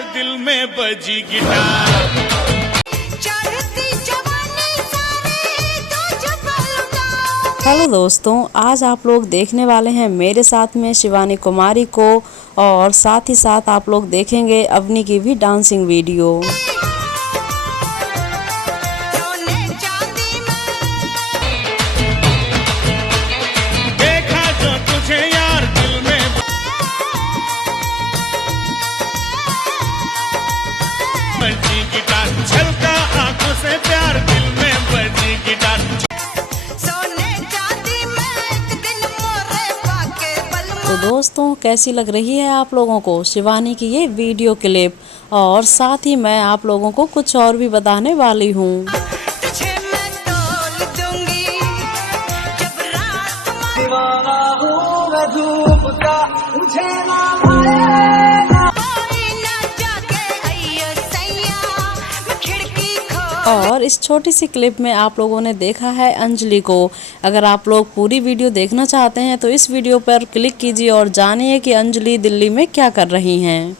यार दिल में बजी गिटार। हेलो दोस्तों, आज आप लोग देखने वाले हैं मेरे साथ में शिवानी कुमारी को, और साथ ही साथ आप लोग देखेंगे अवनी की भी डांसिंग वीडियो। देखा जो तुझे यार दिल में बजी गिटार, छलका आंखों से प्यार दिल में बजी गिटार। तो दोस्तों, कैसी लग रही है आप लोगों को शिवानी की ये वीडियो क्लिप, और साथ ही मैं आप लोगों को कुछ और भी बताने वाली हूँ। और इस छोटी सी क्लिप में आप लोगों ने देखा है अंजलि को। अगर आप लोग पूरी वीडियो देखना चाहते हैं तो इस वीडियो पर क्लिक कीजिए और जानिए कि अंजलि दिल्ली में क्या कर रही हैं।